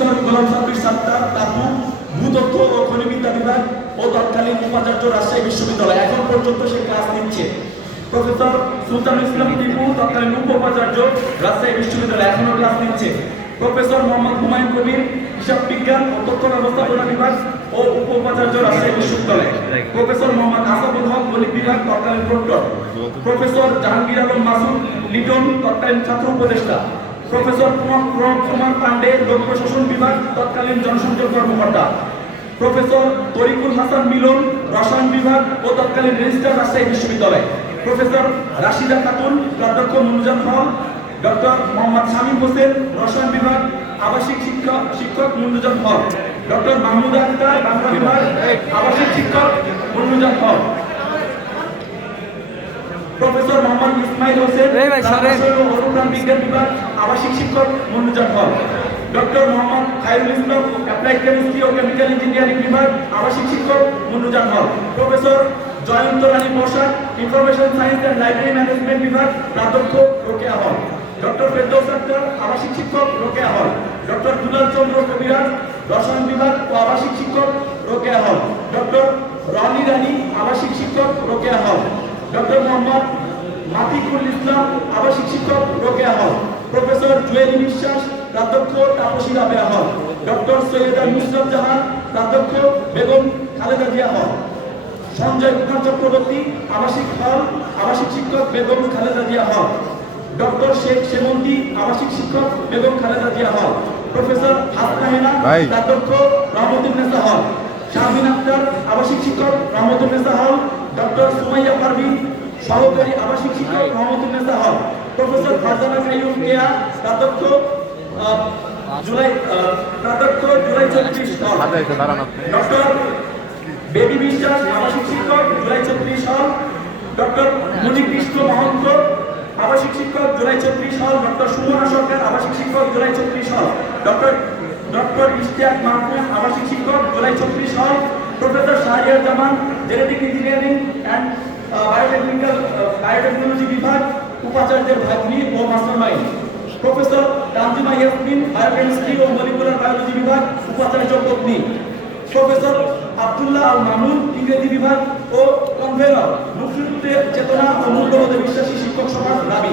গোলাম সাব্বির সাত্তার তাবু ভূতত্ত্ব ও খনিবিদ্যা বিভাগ ও তৎকালীন উপাচার্য রাজশাহী বিশ্ববিদ্যালয় এখন পর্যন্ত সে ক্লাস নিচ্ছে। প্রফেসর সুলতানুল ইসলাম টিপু তৎকালীন উপাচার্য রাজশাহী বিশ্ববিদ্যালয় এখনো ক্লাস নিচ্ছে। প্রফেসর মোহাম্মদ হুমায়ুন কবির হিসাব বিজ্ঞান ও তথ্য ব্যবস্থাপনা বিভাগ ও উপাচার্য রাজশাহী বিশ্ববিদ্যালয়। প্রফেসর মোহাম্মদ আসাদুল হক গণিত বিভাগ তৎকালীন প্রক্টর। প্রফেসর জাহাঙ্গীর আলম মাসুদ লিটন তৎকালীন ছাত্র উপদেষ্টা। প্রফেসর প্রণব কুমার পান্ডে লোক প্রশাসন বিভাগ তৎকালীন জনসংযোগ কর্মকর্তা। প্রফেসর তরিকুল হাসান মিলন রসায়ন বিভাগ ও তৎকালীন রেজিস্ট্রার রাজশাহী বিশ্ববিদ্যালয়। প্রফেসর রাশিদা খাতুন অধ্যক্ষ মনুজান হল। ডক্টর মোহাম্মদ শামীম হোসেন রসায়ন বিভাগ আবাসিক শিক্ষক মনুজান হল। ডক্টর মাহমুদা আক্তার বাংলা বিভাগ আবাসিক শিক্ষক মনুজান হল। প্রফেসর মোহাম্মদ ইসমাইল হোসেন অনুপ্রাণ বিজ্ঞান বিভাগ আবাসিক শিক্ষক মনুজান হল। Doctor Mohammad Khairul Islam applied chemistry ও কেমিক্যাল ইঞ্জিনিয়ারিং বিভাগ আবাসিক শিক্ষক মনুজান হল। Professor Jayanta Rani Basak information science and library management বিভাগ প্রাধ্যক্ষ রোকেয়া হল। ডক্টর ফেরদৌস আক্তার আবাসিক শিক্ষক রোকেয়া হল। ডক্টর দুলাল চন্দ্র কবিরাজ রসায়ন বিভাগ ও আবাসিক শিক্ষক রোকেয়া হল। ডক্টর রনি রানী আবাসিক শিক্ষক রোকেয়া হল। ডক্টর মোহাম্মদ মাতিকুল ইসলাম আবাসিক শিক্ষক রোকেয়া হল। প্রফেসর জুয়েলি বিশ্বাস প্রাধ্যক্ষ তাপসী রাবেয়া হল। ডক্টর সৈয়দা নুসরাত জাহান প্রাধ্যক্ষ বেগম খালেদা জিয়া হল। সঞ্জয় কুমার চক্রবর্তী আবাসিক হল আবাসিক শিক্ষক বেগম খালেদা জিয়া হল। ডক্টর শেখ সেমন্তি আবাসিক শিক্ষক বেগম খালেদা জিয়া হল। প্রফেসর হাসনা হেনা প্রাধ্যক্ষ রহমতুন্নেসা হল। শাহবিন আক্তার আবাসিক শিক্ষক রহমতুন্নেসা হল। ডক্টর সুমাইয়া পারভিন সহকারী আবাসিক শিক্ষক রহমতুন্নেসা হল। প্রফেসর ফারজানা কাইয়ুম কেয়া প্রাধ্যক্ষ জুলাই 34 হল। ডক্টর বেবি বিশ্বাস আবাসিক শিক্ষক জুলাই 34 হল। ডক্টর মুনি কৃষ্ণ মহন্ত আবাসিক শিক্ষক জুলাই 34 হল। ডক্টর সুমনা সরকার আবাসিক শিক্ষক জুলাই 34 হল। ডক্টর ইশতিয়াক মাহফুজ আবাসিক শিক্ষক জুলাই 34 হল। Professor Shahriar Zaman genetic engineering and biotechnology বিভাগ উপাচার্যের ভাগ্নি ও মাস্টারমাইন্ড। প্রফেসর রামজিমা ইয়াসমিন বায়োকেমিস্ট্রি ও মলিকুলার বায়োলজি বিভাগ উপাচার্য পত্নী। প্রফেসর আব্দুল্লাহ আল মামুন ইংরেজি বিভাগ ও কনভেনর মুক্তিযুদ্ধের চেতনা ও মূল্যবোধে বিশ্বাসী শিক্ষক সমাজ দাবি।